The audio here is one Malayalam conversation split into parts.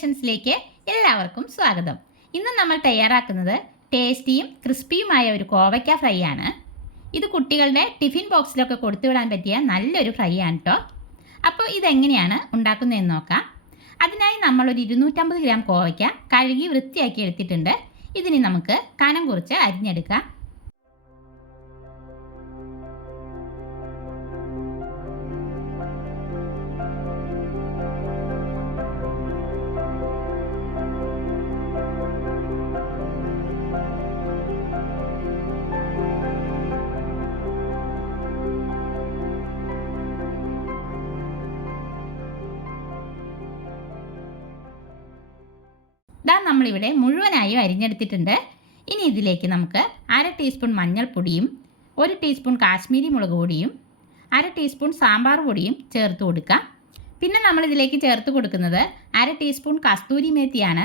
ടിപ്സിലേക്ക് എല്ലാവർക്കും സ്വാഗതം. ഇന്ന് നമ്മൾ തയ്യാറാക്കുന്നത് ടേസ്റ്റിയും ക്രിസ്പിയുമായ ഒരു കോവയ്ക്ക ഫ്രൈ ആണ് ഇത് കുട്ടികളുടെ ടിഫിൻ ബോക്സിലൊക്കെ കൊടുത്തുവിടാൻ പറ്റിയ നല്ലൊരു ഫ്രൈ ആണ് കേട്ടോ അപ്പോൾ ഇതെങ്ങനെയാണ് ഉണ്ടാക്കുന്നതെന്ന് നോക്കാം. അതിനായി നമ്മളൊരു ഇരുന്നൂറ്റമ്പത് ഗ്രാം കോവയ്ക്ക കഴുകി വൃത്തിയാക്കി എടുത്തിട്ടുണ്ട്. ഇതിന് നമുക്ക് കനം കുറിച്ച് അരിഞ്ഞെടുക്കാം. ഇതാ നമ്മളിവിടെ മുഴുവനായും അരിഞ്ഞെടുത്തിട്ടുണ്ട്. ഇനി ഇതിലേക്ക് നമുക്ക് അര ടീസ്പൂൺ മഞ്ഞൾപ്പൊടിയും ഒരു ടീസ്പൂൺ കാശ്മീരി മുളക് പൊടിയും അര ടീസ്പൂൺ സാമ്പാർ പൊടിയും ചേർത്ത് കൊടുക്കാം. പിന്നെ നമ്മൾ ഇതിലേക്ക് ചേർത്ത് കൊടുക്കുന്നത് അര ടീസ്പൂൺ കസ്തൂരി മേത്തിയാണ്.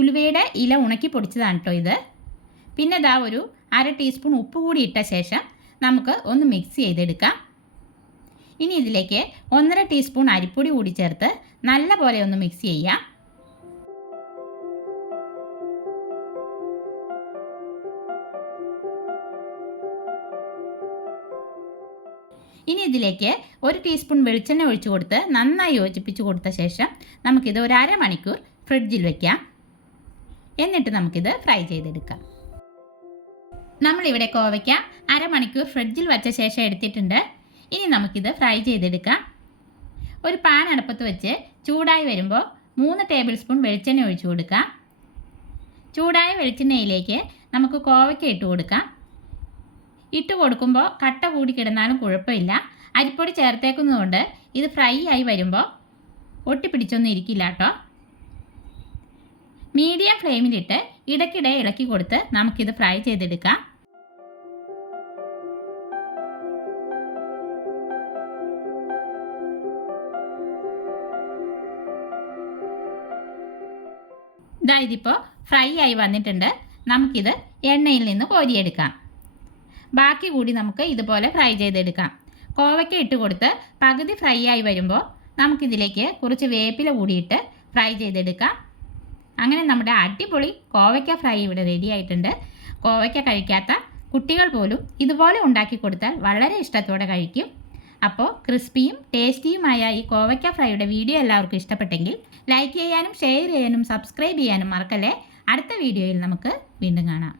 ഉലുവയുടെ ഇല ഉണക്കി പൊടിച്ചതാണ് കേട്ടോ ഇത്. പിന്നെ ഇതാ ഒരു അര ടീസ്പൂൺ ഉപ്പ് കൂടി ഇട്ട ശേഷം നമുക്ക് ഒന്ന് മിക്സ് ചെയ്തെടുക്കാം. ഇനി ഇതിലേക്ക് ഒന്നര ടീസ്പൂൺ അരിപ്പൊടി കൂടി ചേർത്ത് നല്ല പോലെ ഒന്ന് മിക്സ് ചെയ്യാം. ഇനി ഇതിലേക്ക് ഒരു ടീസ്പൂൺ വെളിച്ചെണ്ണ ഒഴിച്ചു കൊടുത്ത് നന്നായി യോജിപ്പിച്ച് കൊടുത്ത ശേഷം നമുക്കിത് ഒരു അരമണിക്കൂർ ഫ്രിഡ്ജിൽ വെക്കാം. എന്നിട്ട് നമുക്കിത് ഫ്രൈ ചെയ്തെടുക്കാം. നമ്മളിവിടെ കോവയ്ക്ക അരമണിക്കൂർ ഫ്രിഡ്ജിൽ വച്ച ശേഷം എടുത്തിട്ടുണ്ട്. ഇനി നമുക്കിത് ഫ്രൈ ചെയ്തെടുക്കാം. ഒരു പാൻ അടുപ്പത്ത് വെച്ച് ചൂടായി വരുമ്പോൾ മൂന്ന് ടേബിൾ സ്പൂൺ വെളിച്ചെണ്ണ ഒഴിച്ചു കൊടുക്കാം. ചൂടായ വെളിച്ചെണ്ണയിലേക്ക് നമുക്ക് കോവയ്ക്ക ഇട്ട് കൊടുക്കാം. ഇട്ട് കൊടുക്കുമ്പോൾ കട്ട കൂടി കിടന്നാലും കുഴപ്പമില്ല. അരിപ്പൊടി ചേർത്തേക്കുന്നതുകൊണ്ട് ഇത് ഫ്രൈ ആയി വരുമ്പോൾ ഒട്ടിപ്പിടിച്ചൊന്നും ഇരിക്കില്ല കേട്ടോ. മീഡിയം ഫ്ലെയിമിലിട്ട് ഇടയ്ക്കിടെ ഇളക്കി കൊടുത്ത് നമുക്കിത് ഫ്രൈ ചെയ്തെടുക്കാം. ഇതാ ഇതിപ്പോൾ ഫ്രൈ ആയി വന്നിട്ടുണ്ട്. നമുക്കിത് എണ്ണയിൽ നിന്ന് കോരിയെടുക്കാം. ബാക്കി കൂടി നമുക്ക് ഇതുപോലെ ഫ്രൈ ചെയ്തെടുക്കാം. കോവയ്ക്ക ഇട്ട് കൊടുത്ത് പകുതി ഫ്രൈ ആയി വരുമ്പോൾ നമുക്കിതിലേക്ക് കുറച്ച് വേപ്പില കൂടിയിട്ട് ഫ്രൈ ചെയ്തെടുക്കാം. അങ്ങനെ നമ്മുടെ അടിപൊളി കോവയ്ക്ക ഫ്രൈ ഇവിടെ റെഡി ആയിട്ടുണ്ട്. കോവയ്ക്ക കഴിക്കാത്ത കുട്ടികൾ പോലും ഇതുപോലെ ഉണ്ടാക്കി കൊടുത്താൽ വളരെ ഇഷ്ടത്തോടെ കഴിക്കും. അപ്പോൾ ക്രിസ്പിയും ടേസ്റ്റിയുമായ ഈ കോവയ്ക്ക ഫ്രൈയുടെ വീഡിയോ എല്ലാവർക്കും ഇഷ്ടപ്പെട്ടെങ്കിൽ ലൈക്ക് ചെയ്യാനും ഷെയർ ചെയ്യാനും സബ്സ്ക്രൈബ് ചെയ്യാനും മറക്കല്ലേ? അടുത്ത വീഡിയോയിൽ നമുക്ക് വീണ്ടും കാണാം.